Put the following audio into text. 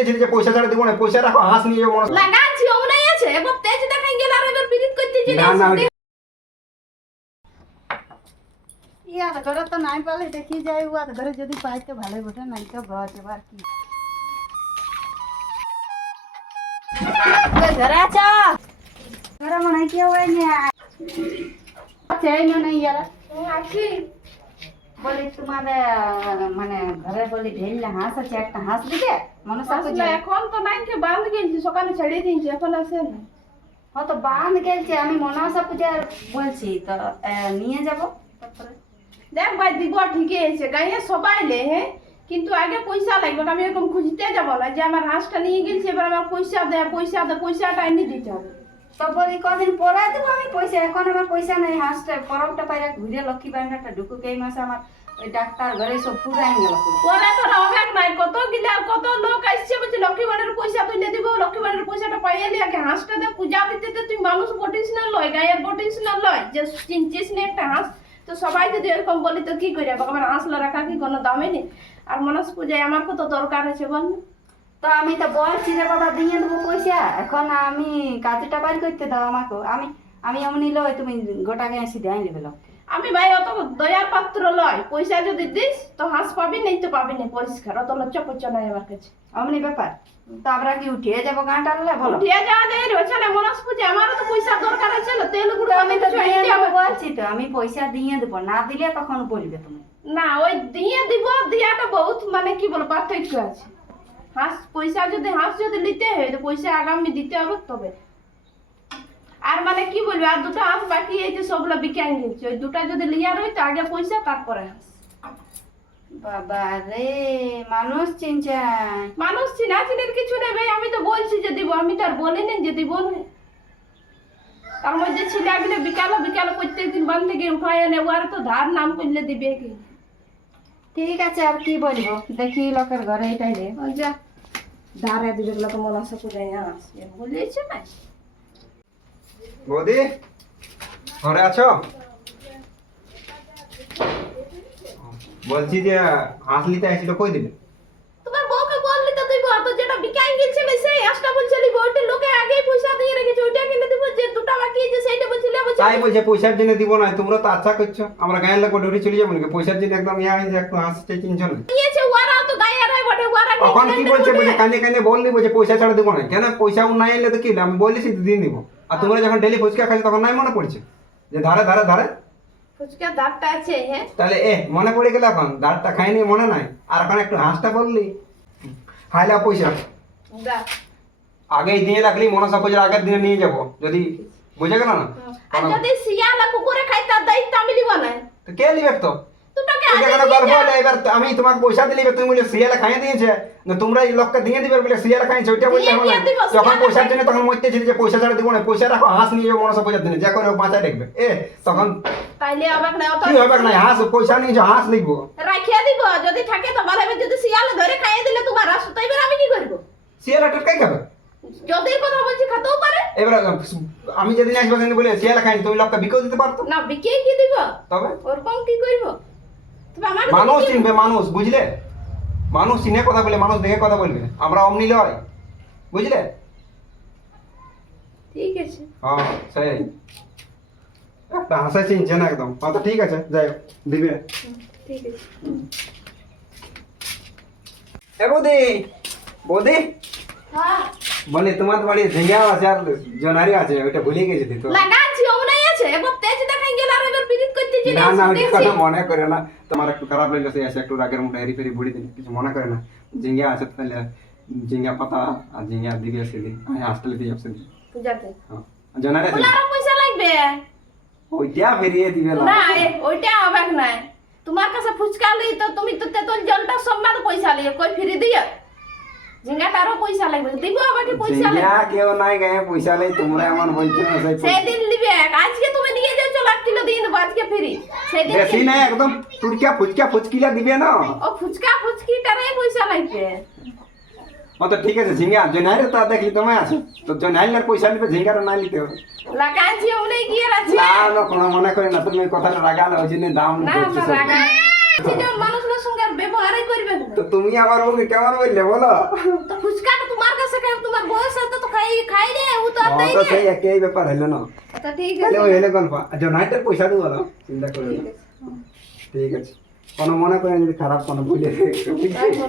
মরতেছি যে পয়সা ছাড়া দিব না, পয়সা রাখো, হাঁস নিয়ে যাবো। লাগাচ্ছি ওনাই আছে, এবার তেজ দেখাই গেল আর এবার পিরিত করতে চলে না না ইয়ার ঘরে তো নাই পালে দেখি যাই, উয়ার ঘরে যদি পাই তো ভালোই বটে, নাই তো ঘর এবার কি ঘরে আছো? ঘরে মনে হয় কেউ চাই না নাই ইয়ারা আছি। বলি তোমাদের মানে ঘরে বলি ঢেললে হাঁস আছে, একটা হাঁস দিকে মনে আসলে এখন তো নাই কে বাঁধ গেছি, সকালে ছেড়ে দিয়েছি, এখন আসে না। হ্যাঁ তো বাঁধ গেছে, আমি মনসা পূজার বলছি তো নিয়ে যাবো। তারপরে দেখ ভাই দিব ঠিকই আছে, গাইয়ে সবাই লে হ্যাঁ, কিন্তু আগে পয়সা লাগবে। আমি এরকম খুঁজতে যাবো না যে আমার হাঁসটা নিয়ে গেছি, এবার আমার পয়সা দে, পয়সাটা এনে দিতে হবে। তো বলি কদিন পরে দেবো আমি পয়সা, এখন আমার পয়সা নেই। হাঁসটা পরবটা পাইরা ঘুরে লক্ষ্মী ভান্ডারটা ঢুকুক এই মাসে আমার ওই ডাক্তার ঘরে সব পুরাই গেল। পরে তো অভাব নাই, কত গিলা কত লোক আসছে বলছে লক্ষ্মী ভান্ডারের পয়সা তুলে দিব, লক্ষ্মী ভান্ডারের পয়সাটা পাইয়ে দিয়ে আগে হাঁসটা দে, পূজা দিতে তো তুই মানুষ বটিস না লয়, গায়ের বটিস না লয়, যে চিনছিস না একটা হাঁস। তো সবাই যদি এরকম বলি তো কি করে, আমার হাঁসলা রাখা কি কোনো দামে নেই। আর মনস পূজায় আমার কত দরকার আছে বল। তো আমি তো বলছি রে বাবা দিয়ে দেবো পয়সা, এখন আমি কাজটা বাড়ি করতে দাও আমাকে। আমি এমনি লয়, তুমি গোটাকে এসে দেয় নেবে লোক। আমি ভাই অত দয়ার পাত্র লয়, পয়সা যদি দিস তো হাঁস পাবি, নেই তো পাবি না, পরিষ্কার। অত লচ্চপচ্চ নাই আমার কাছে। অমনি ব্যাপার। তো আমরা কি উঠিয়ে যাবো গাঁ টানলে বলো? উঠিয়ে যাওয়া যায় রে, ওখানে মনস পূজা আমারও তো পয়সা দরকার আছে না, তেল গুঁড়ো আমি তো দিয়ে আনতে দেবো হবে। বলছি তো, আমি পয়সা দিয়ে দেবো, না দিলে তখন বলবে তুমি। না ওই দিয়ে দিব, দিয়াটা বহুত মানে কি বল পার্থক্য আছে। হাঁস পয়সা যদি হাঁস যদি নিতে হয় তো পয়সা আগামী দিতে হবে তবে। আর মানে কি বলবি, আর দুটো হাঁস বাকি এই যে সবগুলো বিকে গেছে, ওই দুটা যদি লিয়ার হয় তো আগে পয়সা তারপরে হাঁস। বাবা রে, মানুষ চিনছে। মানুষ চিনা চিনের কিছু নেই ভাই, আমি তো বলছি যে দিব, আমি তো আর বলিনি যে দিব না। তার মধ্যে ছিলাগুলো বিকালে প্রত্যেকদিন বান থেকে উঠায় এনে ওর তো ধার নাম করলে দিবে কি। ঠিক আছে, আর কি বলবো, দেখি লোকের ঘরে এটাই রে। ওই যা ধারে দিবে গুলো তো মনসা পূজায় আসছে বলেছে না। বৌদি ঘরে আছো? বলছি যে হাঁস নিতে আসছিল, কই দিলে? তোমার বউকে বললি তো দিব, তো যেটা বিকাই গেছিল সেই হাঁসটা বলছিলি ওইটা লোকে আগেই পয়সা দিয়ে রেখেছে, ওইটা কিনে দিব। যে দুটো বাকি আছে সেইটা বলছিলি তাই বলছে পয়সার জন্য দিব না। তোমরা তো আচ্ছা করছো, আমরা গায়ের লোক উঠে চলে যাবো নাকি? পয়সার জন্য একদম ইয়া হয়েছে, একটু হাঁসটা চিনছো না। দিয়েছে ওরা তো গায়ের হয় বটে, ওরা এখন কি বলছে, বলছে কানে কানে বললি, বলছে পয়সা ছাড়া দিব না। কেন পয়সা নাই এলে তো কি হলো? আমি বলেছি দিয়ে দিব। আর তোমরা যখন ডেলি ফুচকা খাচ্ছ তখন নাই মনে পড়ছে যে ধারে ধারে ধারে ফুচকা ধারটা আছে হ্যাঁ? তাহলে মনে পড়ে গেল, এখন ধারটা খাইনি মনে নাই। আর এখন একটু হাঁসটা বললি খাইলা পয়সা দা আগেই দিয়ে রাখলি, মনসা পূজার আগের দিনে নিয়ে যাবো। যদি বুঝে গেল না? আর যদি শিয়ালা কুকুরে খাই তার দায়িত্ব আমি নিব না। তো কে নিবে? তো দুটোকে এটা আগে কোনো দিয়ে গল্প যা। হলো? এবার আমি তোমাকে পয়সা দিলে তুমি বলে শিয়ালা খাইয়ে দিয়েছে না, তোমরা এই লোককে দিয়ে দিবে বলে শিয়ালা খাইছে, ওইটা বলতে হবে না। দিয়ে দিব, যখন শিয়ালা পয়সার জন্য তখন মরতেছি যে পয়সা ছাড়া দিব না, পয়সা রাখো, হাঁস নিয়ে যাবো মনসা পূজার দিনে, যা করে বাঁচায় দেখবে। তখন তাইলে আবার না অত কি হবে না? হাঁস পয়সা নিয়ে যাও, হাঁস নিবো, রাখিয়া দিব। যদি থাকে তো ভালো হবে, যদি শিয়ালে ধরে খাইয়ে দিলে তোমার হাঁস তো এবার আমি কি করব? শিয়ালা টটকাই খাবে। যদি কথা বলছি খাতেও পারে এবার আমি যেদিন আসবো সেদিন বলে শিয়ালা খাইনি, তুমি লোককে বিকেও দিতে পারতো। না, বিকে কি দিব? তবে ওরকম কি করব? তবে আমার মানুষ চিনবে, মানুষ, বুঝলে? মানুষ চিনে কথা বলে, মানুষ দেখে কথা বলবে। আমরা অমনি লয়, বুঝলে? ঠিক আছে। হ্যাঁ সেই একটা হাসা চিনছে না একদম। তো ঠিক আছে, যাই হোক, দিবে। ঠিক আছে। বৌদি, বৌদি হ্যাঁ বলে তোমার বাড়ি ঝিঙ্গা আছে আর জনারি আছে, ওইটা ভুলে গেছি তো। লাগাচ্ছি ওনাই আছে, এবার তেজ দেখাই গেল আর এবার পিরিত করতে চলে না না, ওই আসছে। কথা মনে করে না। তোমার একটু খারাপ লেগেছে, এসে একটু রাগের মুখে হেরি ফেরি বুড়ি দিন, কিছু মনে করে না। ঝিঙ্গা আছে তাহলে ঝিঙ্গা পাতা আর ঝিঙ্গা দিবি আসে দিই, আমি হাসপাতালে দিয়ে আসে দিই। পূজাতে হ্যাঁ জনারি আছে, ওনারও পয়সা লাগবে ওইটা ফেরিয়ে দিবে না। না ওইটা হবে না। তোমার কাছে ফুচকা লই তো তুমি তো তেতল জলটা সব পয়সা লিয়ে কই ফিরে দিও। ঝিঙ্গাটারও পয়সা লাগবে, দিব আমাকে পয়সা লাগবে। ঝিঙ্গা কেউ নাই গায়ে পয়সা নেই, তোমরা এমন বলছো না। সেদিন নিবে, আজকে তুমি নিয়ে যাচ্ছ 1 কিলো দিয়ে দেবো আজকে ফ্রি। সেদিন বেশি নাই, একদম তুরকিয়া ফুচকা ফুচকিলা দিবে না। ও ফুচকা ফুচকিটারে পয়সা লাগবে। তো ঠিক আছে, ঝিঙ্গা জনাইরে তো দেখলি তোমায় আছে, তো জনাইলের পয়সা নিবে, ঝিঙ্গাটা না নিতে হবে। লাগাচ্ছি ওনাই গিয়ে আছে। না না, কোনো মনে করি না, তুমি ওই কথাটা রাগালে ওই জন্য দাম না করছি না সব। লাগা মানুষের সঙ্গে আর ব্যবহারই করবে না। তো তুমি আবার ওকে কেমন বললে বলো? তো ফুচকা তো সেই একই ব্যাপার হলো না আচ্ছা ঠিক তাহলে আছে ওই হলে গল্প জোনাইটের পয়সা দিব বলো চিন্তা করে ঠিক আছে ঠিক আছে কোনো মনে করেন যদি খারাপ কোনো ভুলে তারপর